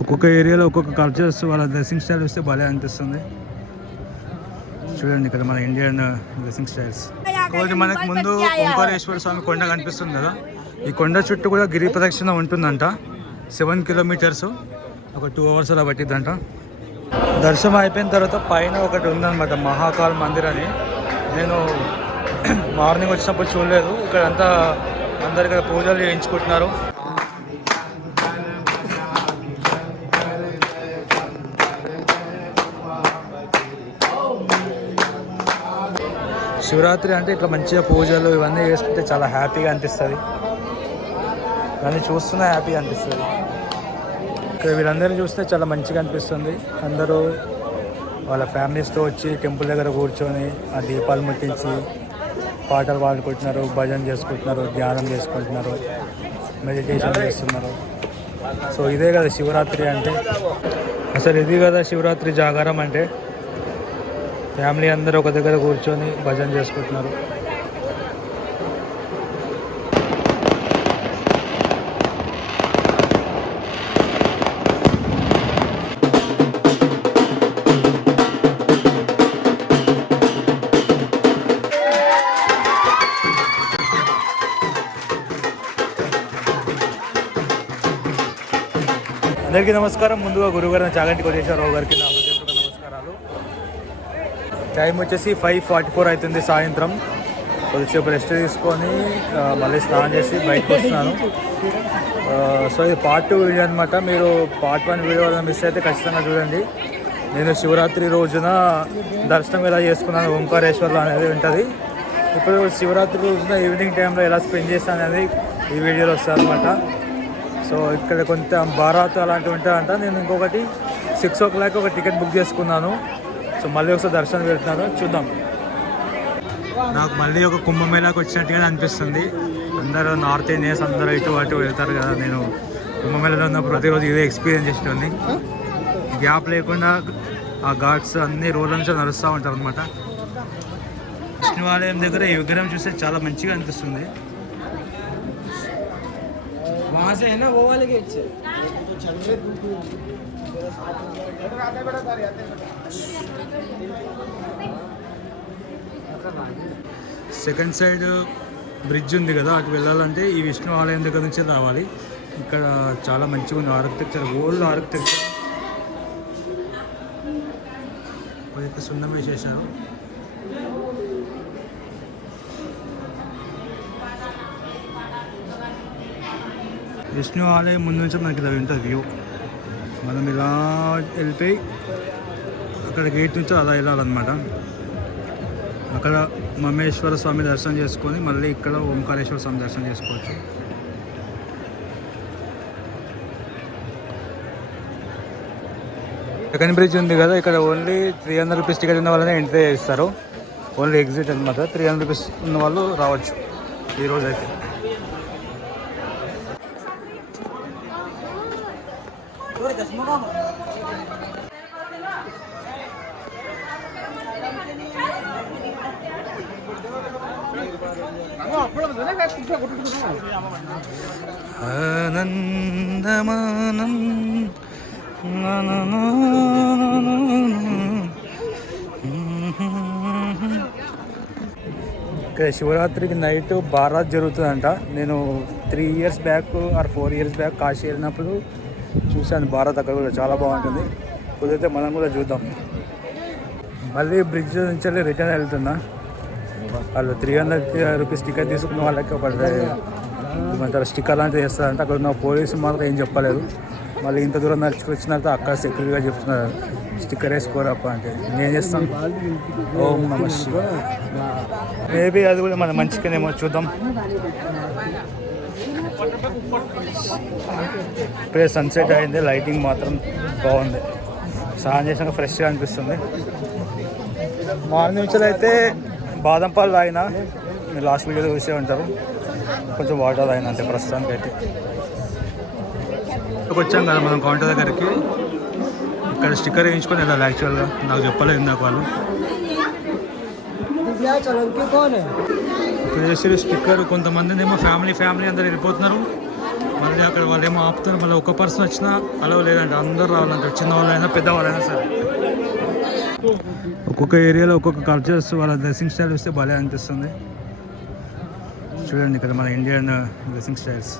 ఒక్కొక్క ఏరియాలో ఒక్కొక్క కల్చర్స్ వాళ్ళ డ్రెస్సింగ్ స్టైల్ వస్తే భలే అనిపిస్తుంది. చూడండి ఇక్కడ మన ఇండియన్ డ్రెస్సింగ్ స్టైల్స్. మనకు ముందు ఓంకారేశ్వర స్వామి కొండ కనిపిస్తుంది కదా, ఈ కొండ చుట్టూ కూడా గిరి ప్రదక్షిణ ఉంటుందంట. 7 కిలోమీటర్స్, ఒక 2 hours అలా పట్టిద్దంట. దర్శనం అయిపోయిన తర్వాత పైన ఒకటి ఉందన్నమాట, మహాకాల్ మందిర్ అని. నేను మార్నింగ్ వచ్చినప్పుడు చూడలేదు. ఇక్కడ అంతా అందరు ఇక్కడ పూజలు చేయించుకుంటున్నారు. శివరాత్రి అంటే ఇట్లా మంచిగా పూజలు ఇవన్నీ చేసుకుంటే చాలా హ్యాపీగా అనిపిస్తుంది. ఇవన్నీ చూస్తున్నా హ్యాపీగా అనిపిస్తుంది. ఇక్కడ వీళ్ళందరినీ చూస్తే చాలా మంచిగా అనిపిస్తుంది. అందరూ వాళ్ళ ఫ్యామిలీస్తో వచ్చి టెంపుల్ దగ్గర కూర్చొని ఆ దీపాలు ముట్టించి పాటలు పాడుకుంటున్నారు, భజన చేసుకుంటున్నారు, ధ్యానం చేసుకుంటున్నారు, మెడిటేషన్ చేస్తున్నారు. సో ఇదే కదా శివరాత్రి అంటే. అసలు ఇది కదా శివరాత్రి జాగారం అంటే. ఫ్యామిలీ అందరూ ఒక దగ్గర కూర్చొని భజన చేసుకుంటున్నారు. అందరికీ నమస్కారం. ముందుగా గురువుగారు చాగంటి కోటేశ్వరరావు గారికి నా హృదయపూర్వక నమస్కారాలు. టైం వచ్చేసి 5:44 అవుతుంది సాయంత్రం. కొద్దిసేపు రెస్ట్ తీసుకొని మళ్ళీ స్నానం చేసి బయటకు వస్తున్నాను. సో ఇది పార్ట్ 2 వీడియో అనమాట. మీరు పార్ట్ 1 వీడియో మిస్ అయితే ఖచ్చితంగా చూడండి. నేను శివరాత్రి రోజున దర్శనం ఎలా చేసుకున్నాను ఓంకారేశ్వర్లో అనేది ఉంటుంది. ఇప్పుడు శివరాత్రి రోజున ఈవినింగ్ టైంలో ఎలా స్పెండ్ చేస్తాను అనేది ఈ వీడియోలో వస్తుంది అనమాట. సో ఇక్కడ కొంత బారాత్ అలాంటివి ఉంటాయంట. నేను ఇంకొకటి 6 o'clock ఒక టికెట్ బుక్ చేసుకున్నాను. సో మళ్ళీ ఒకసారి దర్శనం పెడుతున్నాను, చూద్దాం. నాకు మళ్ళీ ఒక కుంభమేళాకి వచ్చినట్టుగా అనిపిస్తుంది. అందరూ నార్త్ ఇండియన్స్ అందరూ ఇటు అటు వెళ్తారు కదా. నేను కుంభమేళాలో ఉన్నప్పుడు ప్రతిరోజు ఇదే ఎక్స్పీరియన్స్ చేస్తుంది. గ్యాప్ లేకుండా ఆ ఘాట్స్ అన్ని రోడ్ల నుంచి నడుస్తూ ఉంటారు అనమాట. విష్ణువాలయం దగ్గర ఈ విగ్రహం చూస్తే చాలా మంచిగా అనిపిస్తుంది. సెకండ్ సైడ్ బ్రిడ్జ్ ఉంది కదా, అటు వెళ్ళాలంటే ఈ విష్ణు ఆలయం దగ్గర నుంచి రావాలి. ఇక్కడ చాలా మంచిగా ఉంది ఆర్కిటెక్చర్, ఓల్డ్ ఆర్కిటెక్చర్. అయితే సున్నం వేసేసారు. విష్ణు ఆలయం ముందు నుంచి మనకి ఇలా ఉంటుంది వ్యూ. మనం ఇలా వెళ్ళిపోయి అక్కడ గేట్ నుంచి అలా వెళ్ళాలన్నమాట. అక్కడ మమ్మేశ్వర స్వామి దర్శనం చేసుకొని మళ్ళీ ఇక్కడ ఓంకారేశ్వర స్వామి దర్శనం చేసుకోవచ్చు. సెకండ్ బ్రిడ్జ్ ఉంది కదా, ఇక్కడ ఓన్లీ 300 రూపీస్ టికెట్ ఉన్న వాళ్ళనే ఎంట్రీ చేస్తారు. ఓన్లీ ఎగ్జిట్ అనమాట. 300 రూపీస్ ఉన్న వాళ్ళు రావచ్చు ఈరోజు అయితే. ఆనందమానం ఇక్కడ శివరాత్రికి నైట్ బారాత్ జరుగుతుందంట. నేను 3 years back or 4 years back Kashi వెళ్ళినప్పుడు చూశాను బారాత్. అక్కడ కూడా చాలా బాగుంటుంది. కుదిరితే మనం కూడా చూద్దాం. మళ్ళీ బ్రిడ్జ్ నుంచి రిటర్న్ వెళ్తున్నా. వాళ్ళు 300 రూపీస్ టికెట్ తీసుకున్న వాళ్ళకి ఒక ఏమంటారు స్టిక్కర్ లాంటివి చేస్తారంట. అక్కడ ఉన్న పోలీసు మాత్రం ఏం చెప్పలేదు. మళ్ళీ ఇంత దూరం నడుచుకొచ్చినాక అక్కడ సెక్యూరిటీగా చెప్తున్నారు స్టిక్కర్ వేసుకోరప్ప అంటే. నేను చేస్తాను. ఓం నమః శివాయ. మేబీ అది కూడా మన మంచిగానేమో, చూద్దాం. ఇప్పుడే సన్సెట్ అయింది. లైటింగ్ మాత్రం బాగుంది. స్నానం చేసినాక ఫ్రెష్గా అనిపిస్తుంది. మార్నింగ్ నుంచి అయితే బాదం పాలు తాగినా, మీరు లాస్ట్ వీడియోలో చూసే ఉంటారు. కొంచెం వాటర్ తాగినా అంతే ప్రస్తుతానికి అయితే. వచ్చాం కదా మనం కౌంటర్ దగ్గరికి. ఇక్కడ స్టిక్కర్ వేయించుకొని వెళ్ళాలి. యాక్చువల్గా నాకు చెప్పలేదు ఇందాక వాళ్ళు. ఇక్కడ వేసి స్టిక్కర్ కొంతమంది ఏమో ఫ్యామిలీ అందరు వెళ్ళిపోతున్నారు. మళ్ళీ అక్కడ వాళ్ళు ఏమో ఆపుతారు, మళ్ళీ ఒక పర్సన్ వచ్చినా అలా లేదంటే అందరూ రావాలంటారు, చిన్నవాళ్ళైనా పెద్దవాళ్ళైనా సరే. ఒక్కొక్క ఏరియాలో ఒక్కొక్క కల్చర్స్ వాళ్ళ డ్రెస్సింగ్ స్టైల్ వస్తే భలే అనిపిస్తుంది. చూడండి ఇక్కడ మన ఇండియన్ డ్రెస్సింగ్ స్టైల్స్,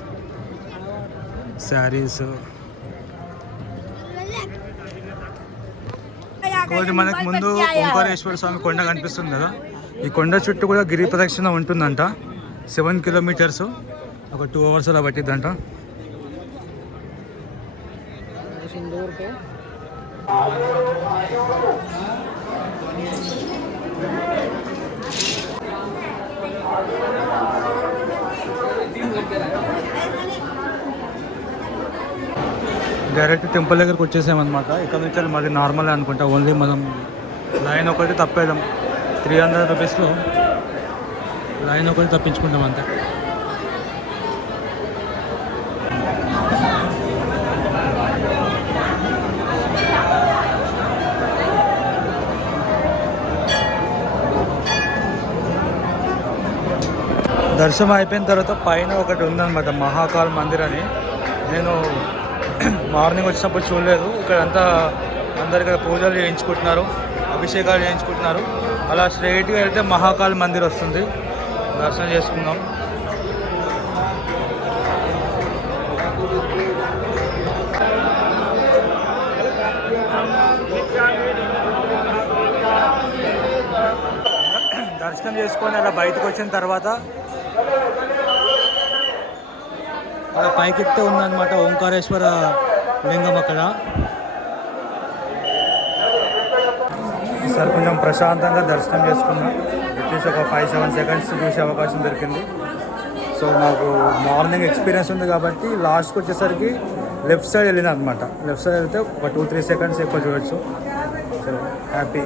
శారీస్. ఇంకోటి మనకు ముందు ఓంకారేశ్వర స్వామి కొండ కనిపిస్తుంది కదా, ఈ కొండ చుట్టూ కూడా గిరి ప్రదక్షిణ ఉంటుందంట. 7 కిలోమీటర్స్, ఒక 2 hours అలా పట్టిద్దంట. డైరెక్ట్ టెంపుల్ దగ్గరకు వచ్చేసామన్నమాట. ఇక్కడ నుంచి మళ్ళీ నార్మల్ అనుకుంటా, ఓన్లీ మనం లైన్ ఒకటి తప్పేయడం, 300 రూపీస్లో లైన్ ఒకటి తప్పించుకుంటాం అంతే. దర్శనం అయిపోయిన తర్వాత పైన ఒకటి ఉందన్నమాట, మహాకాల్ మందిర్ అని. నేను మార్నింగ్ వచ్చినప్పుడు చూడలేదు. ఇక్కడ అంతా అందరు ఇక్కడ పూజలు చేయించుకుంటున్నారు, అభిషేకాలు చేయించుకుంటున్నారు. అలా స్ట్రైట్గా వెళ్తే మహాకాల్ మందిర్ వస్తుంది, దర్శనం చేసుకుందాం. దర్శనం చేసుకొని అలా బయటకు వచ్చిన తర్వాత అలా పైకెత్తే ఉందన్నమాట ఓంకారేశ్వర లింగం. అక్కడ ఈసారి కొంచెం ప్రశాంతంగా దర్శనం చేసుకున్నాం. అట్లీస్ట్ ఒక 5-7 సెకండ్స్ చూసే అవకాశం దొరికింది. సో నాకు మార్నింగ్ ఎక్స్పీరియన్స్ ఉంది కాబట్టి లాస్ట్కి వచ్చేసరికి లెఫ్ట్ సైడ్ వెళ్ళిన అనమాట. లెఫ్ట్ సైడ్ వెళ్తే ఒక 2-3 సెకండ్స్ ఎక్కువ చూడొచ్చు. So happy.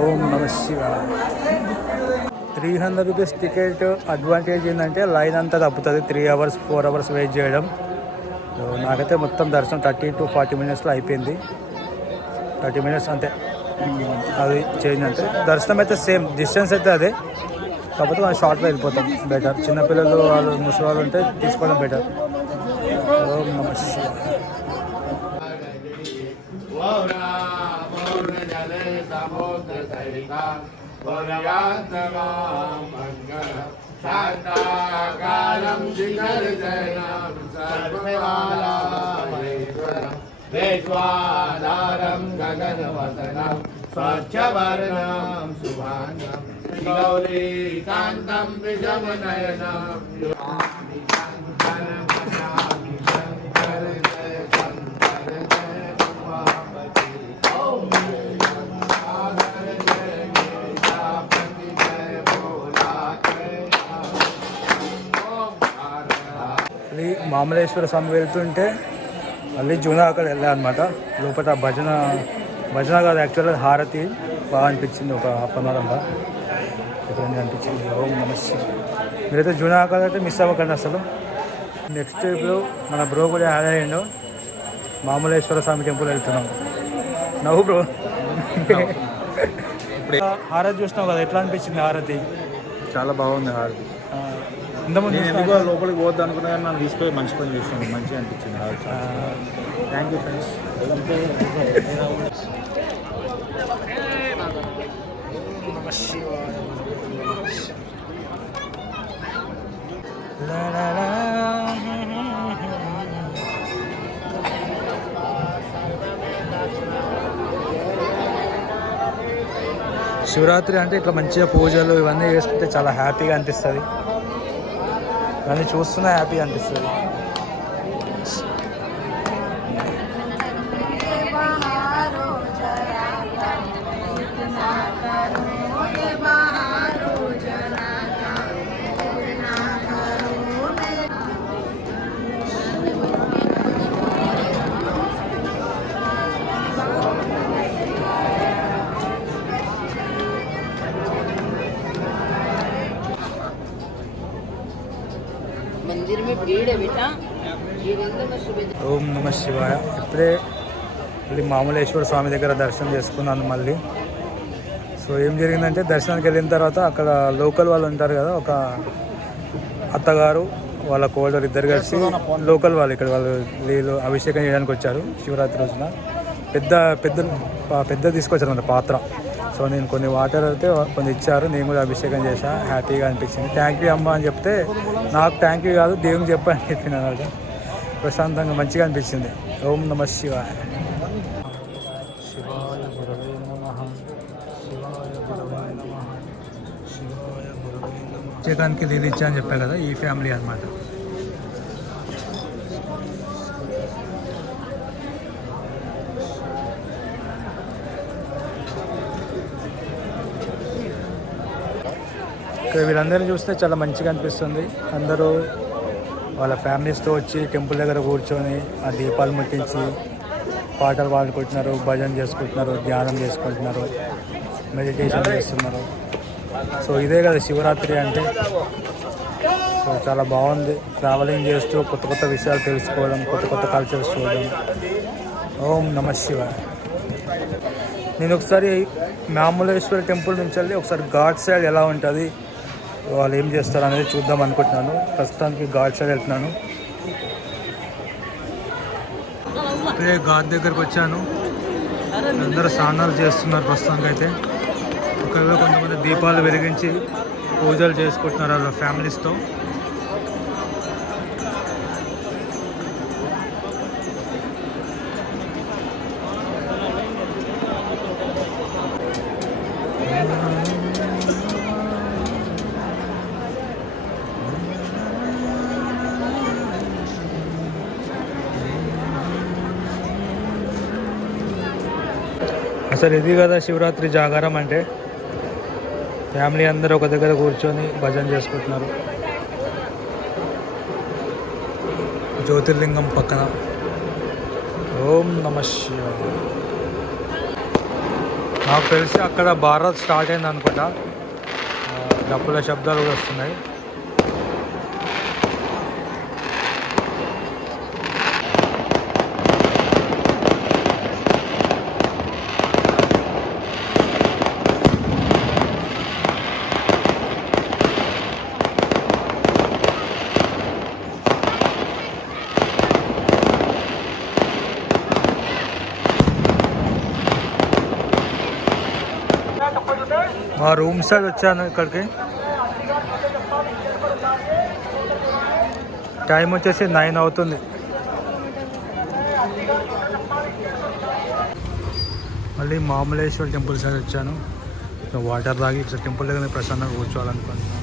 ఓం నమ శివాయ. 300 రూపీస్ టికెట్ అడ్వాంటేజ్ ఏంటంటే లైన్ అంతా తప్పుతుంది, 3 hours 4 hours వెయిట్ చేయడం. సో నాకైతే మొత్తం దర్శనం 30 to 40 minutesలో అయిపోయింది. 30 minutes అంతే, అది చేంజ్ అంతే. దర్శనం అయితే సేమ్ డిస్టెన్స్ అయితే అదే, కాకపోతే మనం షార్ట్లో వెళ్ళిపోతాం బెటర్. చిన్నపిల్లలు వాళ్ళు ముసలి వాళ్ళు ఉంటే తీసుకోవడం బెటర్. ఓం నమ శివాయ. శాంతాకారం శిఖరజనం సర్వకాలమేశ్వరం వేశ్వాధారం గగనవదనం స్వచ్ఛవర్ణం శుభాంగం గౌరీకాంతం విషమనయనం మామలేశ్వర స్వామి వెళ్తుంటే మళ్ళీ జూనా అక్కడ వెళ్ళాను అనమాట. లోపల భజన కాదు యాక్చువల్గా హారతి బాగా అనిపించింది. ఒక 1/2 hour అలా ఇక్కడ అనిపించింది. ఓం నమ శివాయ. మీరైతే జూనా అక్కడ అయితే మిస్ అవ్వకండి అసలు. నెక్స్ట్ ఇప్పుడు మన బ్రో కూడా యాడ్ అయ్యిండు, మామలేశ్వర స్వామి టెంపుల్ వెళ్తున్నాం. నవ్వు బ్రో. హారతి చూసినావు కదా, ఎట్లా అనిపించింది హారతి? చాలా బాగుంది హారతి. ఇంతకుముందు నేను ఎందుకో లోపలికి పోద్దాం అనుకున్నా కానీ నన్ను తీసుకొని మంచి పని చేస్తాను, మంచిగా అనిపించింది హారతి. Thank you friends. శివరాత్రి అంటే ఇట్లా మంచిగా పూజలు ఇవన్నీ చేసుకుంటే చాలా హ్యాపీగా అనిపిస్తుంది. ఇవన్నీ చూస్తున్నా హ్యాపీగా అనిపిస్తుంది. ఓం నమ శివాయ. ఇప్పుడే మళ్ళీ మామలేశ్వర స్వామి దగ్గర దర్శనం చేసుకున్నాను మళ్ళీ. సో ఏం జరిగిందంటే దర్శనానికి వెళ్ళిన తర్వాత అక్కడ లోకల్ వాళ్ళు ఉంటారు కదా, ఒక అత్తగారు వాళ్ళ కోడలు ఇద్దరు కలిసి లోకల్ వాళ్ళు ఇక్కడ వాళ్ళు వీళ్ళు అభిషేకం చేయడానికి వచ్చారు శివరాత్రి రోజున. పెద్ద తీసుకొచ్చారు మన పాత్ర. సో నేను కొన్ని వాటర్ అయితే కొన్ని ఇచ్చారు, నేను కూడా అభిషేకం చేశా. హ్యాపీగా అనిపించింది. థ్యాంక్ యూ అమ్మ అని చెప్తే నాకు థ్యాంక్ యూ కాదు దేవునికి చెప్పని చెప్పిన వాళ్ళు. ప్రశాంతంగా మంచిగా అనిపించింది. ఓం నమ శివాయ. శివాయ గురవే నమః. శివాయ గురవే నమః. శివాయ గురవే నమః. అభిషేకానికి నీళ్ళు ఇచ్చా అని చెప్పా కదా, ఈ ఫ్యామిలీ అన్నమాట. ఇక్కడ వీళ్ళందరినీ చూస్తే చాలా మంచిగా అనిపిస్తుంది. అందరూ వాళ్ళ ఫ్యామిలీస్తో వచ్చి టెంపుల్ దగ్గర కూర్చొని ఆ దీపాలు ముట్టించి పాటలు పాడుకుంటున్నారు, భజన చేసుకుంటున్నారు, ధ్యానం చేసుకుంటున్నారు, మెడిటేషన్ చేస్తున్నారు. సో ఇదే కదా శివరాత్రి అంటే. సో చాలా బాగుంది. ట్రావెలింగ్ చేస్తూ కొత్త కొత్త విషయాలు తెలుసుకోవడం, కొత్త కొత్త కల్చర్స్ చూడడం. ఓం నమ శివాయ. నేను ఒకసారి మామూలేశ్వర టెంపుల్ నుంచి వెళ్ళి ఒకసారి ఘాట్ సైడ్ ఎలా ఉంటుంది, వాళ్ళు ఏం చేస్తారు అనేది చూద్దాం అనుకుంటున్నాను. ప్రస్తుతానికి ఘాట్ సైడ్ వెళ్తున్నాను. ఇప్పుడే ఘాట్ దగ్గరకు వచ్చాను. అందరూ స్నానాలు చేస్తున్నారు ప్రస్తుతానికి అయితే. ఒకవేళ కొంతమంది దీపాలు వెలిగించి పూజలు చేసుకుంటున్నారు వాళ్ళ ఫ్యామిలీస్తో. అసలు ఇది కదా శివరాత్రి జాగారం అంటే. ఫ్యామిలీ అందరూ ఒక దగ్గర కూర్చొని భజన చేసుకుంటున్నారు జ్యోతిర్లింగం పక్కన. ఓం నమ శివాయ. నాకు తెలిసి అక్కడ భారత్ స్టార్ట్ అయింది అనుకుంటా. డప్పుల శబ్దాలు కూడా వస్తున్నాయి. మా రూమ్ సైడ్ వచ్చాను ఇక్కడికి. టైం వచ్చేసి 9 అవుతుంది. మళ్ళీ మామలేశ్వర టెంపుల్ సైడ్ వచ్చాను. వాటర్ తాగి ఇక్కడ టెంపుల్ దగ్గర ప్రశాంతంగా కూర్చోవాలనుకుంటున్నాను.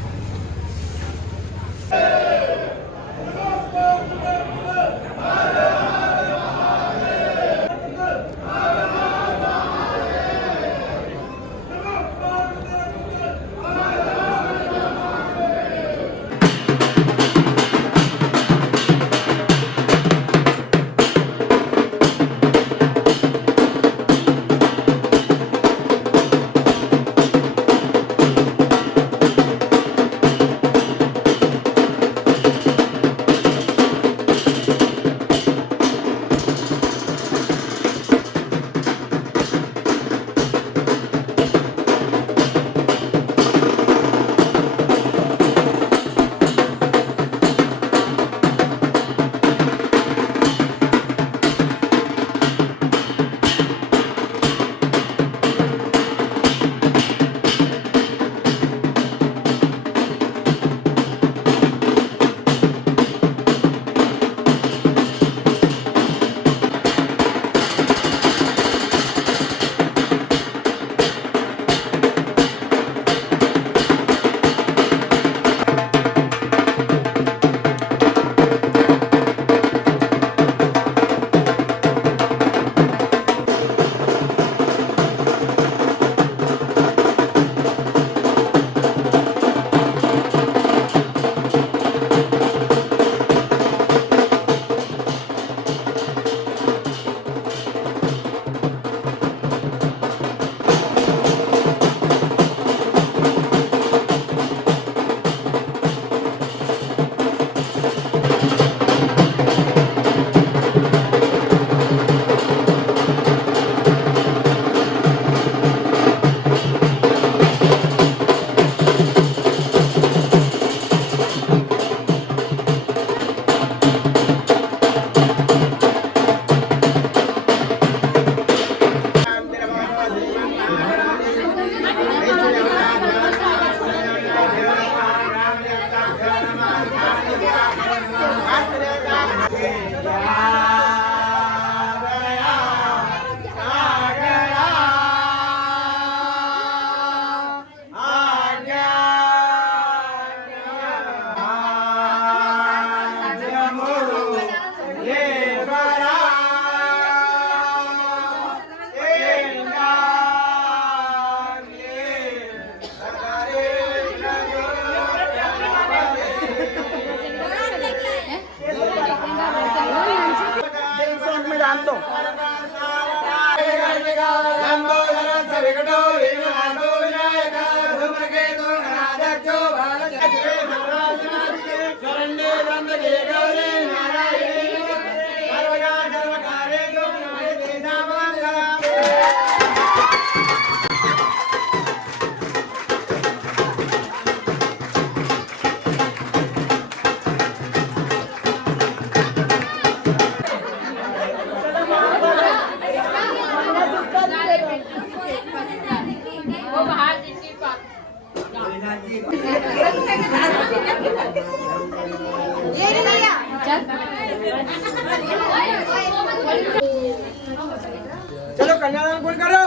चलो कन्यादान कौन करो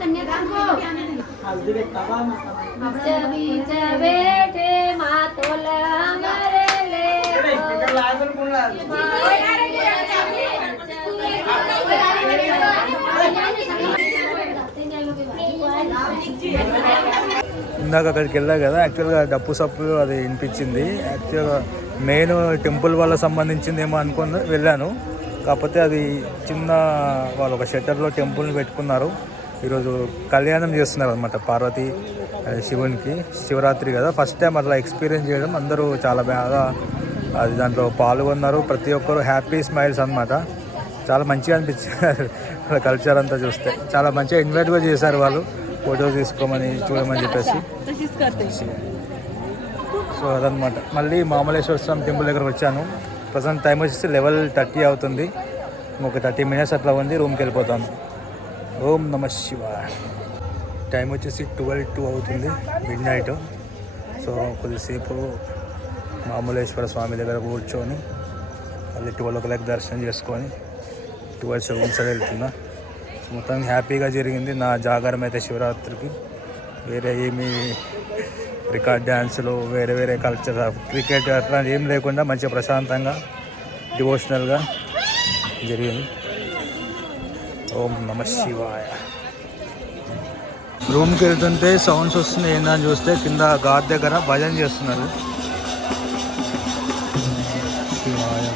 कन्यादान को बीच बैठे मातोल हमारे ले ఇందాక అక్కడికి వెళ్ళా కదా, యాక్చువల్గా డప్పు సప్పులు అది వినిపించింది. యాక్చువల్గా మెయిన్ టెంపుల్ వాళ్ళ సంబంధించింది ఏమో అనుకుని వెళ్ళాను. కాకపోతే అది చిన్న వాళ్ళు ఒక షట్టర్లో టెంపుల్ని పెట్టుకున్నారు. ఈరోజు కళ్యాణం చేస్తున్నారు అనమాట పార్వతి శివునికి. శివరాత్రి కదా, ఫస్ట్ టైం అట్లా ఎక్స్పీరియన్స్ చేయడం. అందరూ చాలా బాగా అది దాంట్లో పాల్గొన్నారు. ప్రతి ఒక్కరు హ్యాపీ స్మైల్స్ అనమాట. చాలా మంచిగా అనిపించారు కల్చర్ అంతా చూస్తే. చాలా మంచిగా ఇన్వైట్ కూడా చేశారు వాళ్ళు, ఫోటో తీసుకోమని చూడమని చెప్పేసి. సో అదనమాట. మళ్ళీ మామలేశ్వర స్వామి టెంపుల్ దగ్గరకు వచ్చాను. ప్రజెంట్ టైం వచ్చేసి 11:30 అవుతుంది. ఒక 30 minutes అట్లా ఉంది, రూమ్కి వెళ్ళిపోతాను. ఓం నమ శివాయ. టైం వచ్చేసి 12:02 అవుతుంది, మిడ్ నైట్. సో కొద్దిసేపు మామలేశ్వర స్వామి దగ్గర కూర్చొని మళ్ళీ 12 o'clock దర్శనం చేసుకొని 12 సైడ్ వెళ్తున్నా. మొత్తం హ్యాపీగా జరిగింది నా జాగారం అయితే శివరాత్రికి. వేరే ఏమీ రికార్డ్ డ్యాన్సులు, వేరే వేరే కల్చర్, క్రికెట్ అట్లా ఏం లేకుండా మంచిగా ప్రశాంతంగా డివోషనల్గా జరిగింది. ఓం నమ శివాయ. రూమ్కి వెళ్తుంటే సౌండ్స్ వస్తున్నాయి. ఏందని చూస్తే కింద ఘాట్ దగ్గర భజన చేస్తున్నారు. శివాయ.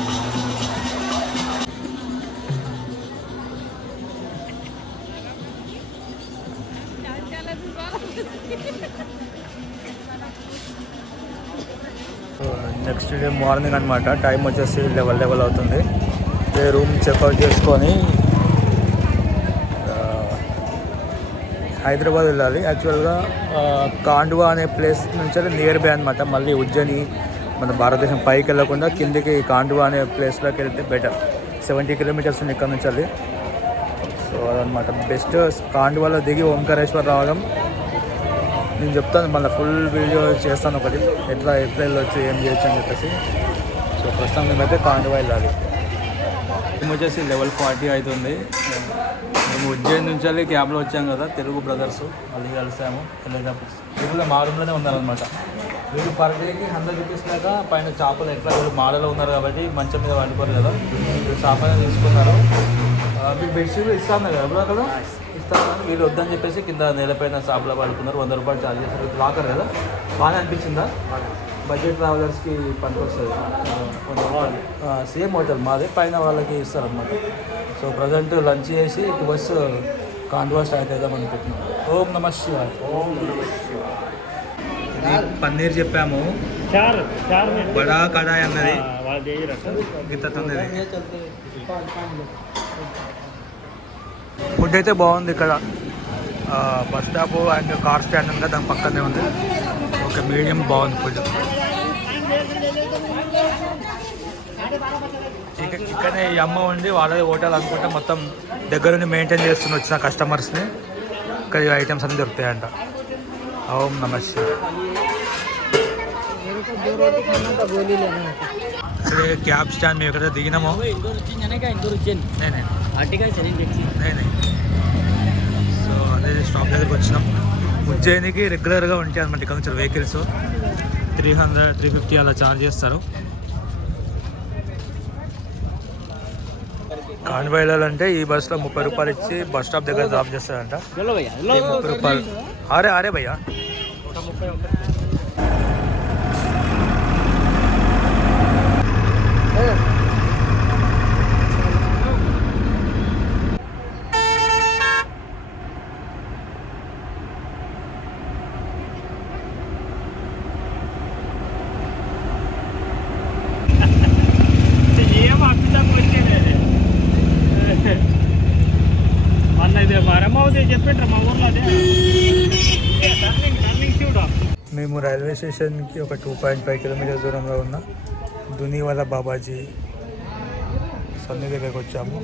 నెక్స్ట్ డే మార్నింగ్ అనమాట. టైం వచ్చేసి 11 అవుతుంది. రూమ్ చెక్అవుట్ చేసుకొని హైదరాబాద్ వెళ్ళాలి. యాక్చువల్గా కాండువా అనే ప్లేస్ నుంచి నియర్ బై అనమాట. మళ్ళీ ఉజ్జయిని మన భారతదేశం పైకి వెళ్ళకుండా కిందికి కాండువా అనే ప్లేస్లోకి వెళ్తే బెటర్. 70 kilometers ఉంది ఇక్కడ నుంచి. సో అదనమాట బెస్ట్. కాండువాలో దిగి ఓంకారేశ్వర రావడం నేను చెప్తాను. మళ్ళీ ఫుల్ వీడియో చేస్తాను ఒకటి, ఎట్లా వెళ్ళొచ్చు ఏం చేయొచ్చు అని చెప్పేసి. సో ప్రస్తుతం మేమైతే కాండువా వెళ్ళాలి. మేము వచ్చేసి 11:40 అవుతుంది. మేము ఉజ్జయిని నుంచి క్యాబ్లో వచ్చాం కదా, తెలుగు బ్రదర్స్. మళ్ళీ కలిసాము వెళ్ళేటప్పుడు. వీళ్ళు మా రూమ్లోనే ఉన్నారనమాట. వీళ్ళు పర్ డేకి 100 rupees దాకా పైన చేపలు ఎట్లా వీళ్ళు మాడలో ఉన్నారు కాబట్టి మంచం మీద వండుకోరు కదా, వీళ్ళు చేపలు తీసుకున్నారు. మీకు బెడ్షీట్లు ఇస్తాను కదా ఎప్పుడు అక్కడ ఇస్తాను. వీళ్ళు వద్దని చెప్పేసి కింద నేలపైన చేపలు పడుకున్నారు. 100 రూపాయలు ఛార్జ్ చేస్తారు. లాకర్ కదా, బాగానే అనిపించిందా? బడ్జెట్ ట్రావెలర్స్కి పనికి వస్తుంది. సేమ్ హోటల్ మాదే, పైన వాళ్ళకి ఇస్తారనమాట. సో ప్రజెంట్ లంచ్ చేసి బస్ కాండువా స్టార్ట్ అవుదాం అనుకుంటున్నాం. ఓం నమ శివాయ. ఓం నమ శివాయ. పన్నీర్ చెప్పాము, బడా కడాయి అన్నది గిత్తతుంది. ఫుడ్ అయితే బాగుంది ఇక్కడ. Bus stop and car stand ఉంది, దాని పక్కనే ఉంది. ఓకే, మీడియం బాగుంది ఫుడ్. ఇక్కడనే ఈ అమ్మ ఉండి వాళ్ళది హోటల్ అనుకుంటే మొత్తం దగ్గరుండి మెయింటైన్ చేస్తున్న వచ్చిన కస్టమర్స్ని. ఇక్కడ ఈ ఐటమ్స్ అన్నీ దొరుకుతాయంట. ఓం నమ శివాయ. క్యాబ్ స్టాండ్ మేము ఎక్కడ దిగినామో సో అదే స్టాప్ దగ్గరికి వచ్చినాం. ఉజ్జయినికి రెగ్యులర్గా ఉంటాయి అనమాట ఇక్కడ నుంచి వెహికల్స్. 300-350 అలా ఛార్జ్ చేస్తారు. కాన్వాయ్ వెళ్ళాలంటే ఈ బస్సులో 30 రూపాయలు ఇచ్చి బస్ స్టాప్ దగ్గర డ్రాప్ చేస్తారంట. 30 రూపాయలు. అరే భయ్యా. మేము రైల్వే స్టేషన్కి ఒక 2.5 కిలోమీటర్స్ దూరంలో ఉన్న దునివాలా బాబాజీ సన్ని దగ్గరికి వచ్చాము.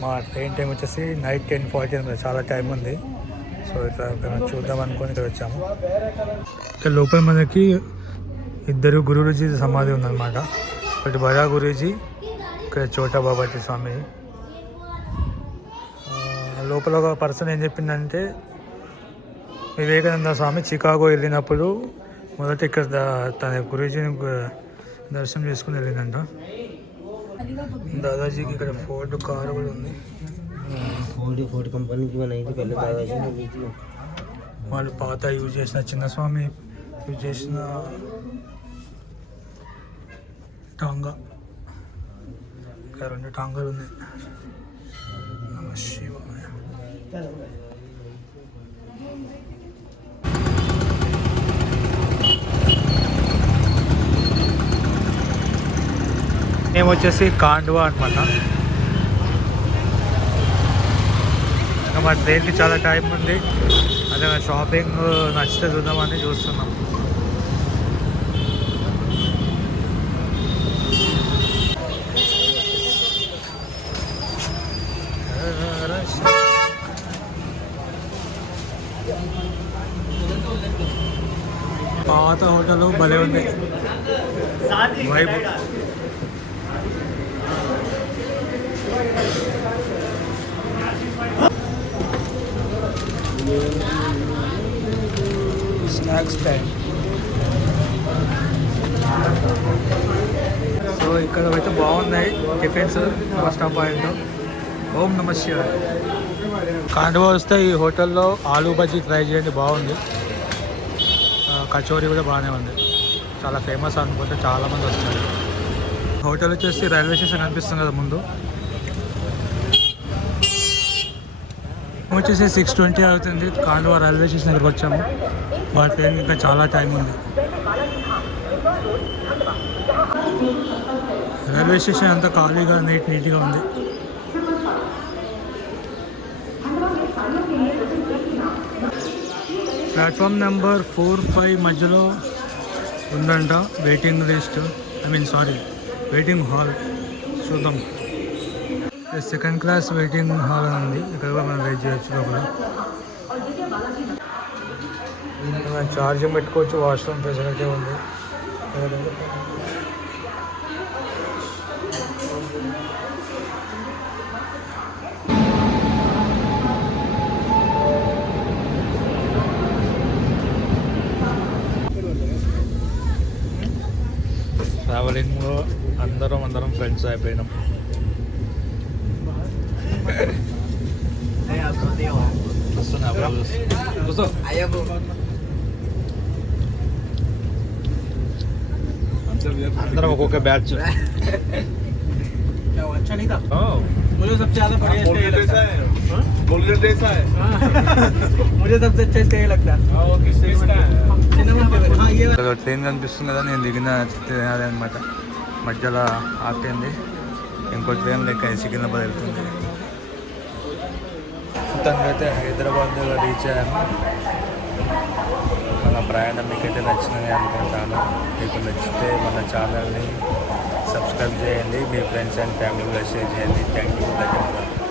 మా ట్రైన్ టైం వచ్చేసి నైట్ 10:40. చాలా టైం ఉంది. సో ఇట్లా చూద్దాం అనుకొని ఇక్కడ వచ్చాము. ఇక్కడ లోపల మనకి 2 గురూజీ సమాధి ఉందన్నమాట. ఒకటి బడా గురూజీ, ఇక్కడ చోటా బాబాజీ స్వామి. లోపల ఒక పర్సన్ ఏం చెప్పిందంటే వివేకానంద స్వామి చికాగో వెళ్ళినప్పుడు మొదట ఇక్కడ తన గురూజీని దర్శనం చేసుకుని వెళ్ళిందంట. దాదాజీకి ఇక్కడ ఫోర్డ్ కారు కూడా ఉంది. ఫోర్డ్ కంపెనీకి వాళ్ళు పాత యూజ్ చేసిన చిన్నస్వామి యూజ్ చేసిన టాంగా. ఇక్కడ 2 టాంగాలు ఉన్నాయి. నమ శివాయ. మేము వచ్చేసి కాండ్వా అనమాట. ఇంకా మా ట్రైన్కి చాలా టైం ఉంది. అదే షాపింగ్ నచ్చితే చూద్దామని చూస్తున్నాం. పాత హోటల్ భలే ఉంది వైబ్. Snacks time. సో ఇక్కడ అయితే బాగున్నాయి టిఫిన్స్. ఫస్ట్ పాయింట్ ఓం నమ శివాయ. కాండ్వా వస్తే ఈ హోటల్లో ఆలూ బజ్జీ ట్రై చేయండి, బాగుంది. కచోరీ కూడా బాగానే ఉంది. చాలా ఫేమస్ అనుకుంటే చాలామంది వస్తారు. హోటల్ వచ్చేసి రైల్వే స్టేషన్ కనిపిస్తుంది కదా ముందు. వచ్చేసి 6:20 అవుతుంది. కాండ్వా రైల్వే స్టేషన్ దగ్గరకు వచ్చాము. మా ట్రైన్ ఇంకా చాలా టైం ఉంది. రైల్వే స్టేషన్ అంతా ఖాళీగా నీట్గా ఉంది. ప్లాట్ఫామ్ నెంబర్ 4-5 మధ్యలో ఉందంట వెయిటింగ్ లిస్ట్. Waiting hall. చూద్దాం. సెకండ్ క్లాస్ వెయిటింగ్ హాల్ అని ఉంది. ఇక్కడ కూడా మనం వెయిట్ చేయొచ్చు. లోపల ఛార్జింగ్ పెట్టుకోవచ్చు. వాష్రూమ్ ఫెసిలిటీ ఉంది. ట్రావెలింగ్లో అందరం ఫ్రెండ్స్ అయిపోయినాం. అందరం ఒక్కొక్క బ్యాచ్. मुझे सबसे ज्यादा बढ़िया स्टे लगता है. गोल्डन जैसा है. मुझे सबसे अच्छा स्टे लगता है. ట్రైన్ కనిపిస్తుంది కదా, నేను దిగిన అదే అనమాట. మధ్యలో ఆపింది. ఇంకో ట్రైన్ లెక్క సికింద్రాబాద్ వెళ్తుంది. మొత్తానికైతే హైదరాబాద్ రీచ్ అయ్యాము. మన ప్రయాణం మీకైతే నచ్చినది అనుకుంటాను. మీకు నచ్చితే మన ఛానల్ని సబ్స్క్రైబ్ చేయండి. మీ ఫ్రెండ్స్ అండ్ ఫ్యామిలీలో షేర్ చేయండి. Thank you. ధన్యవాదాలు.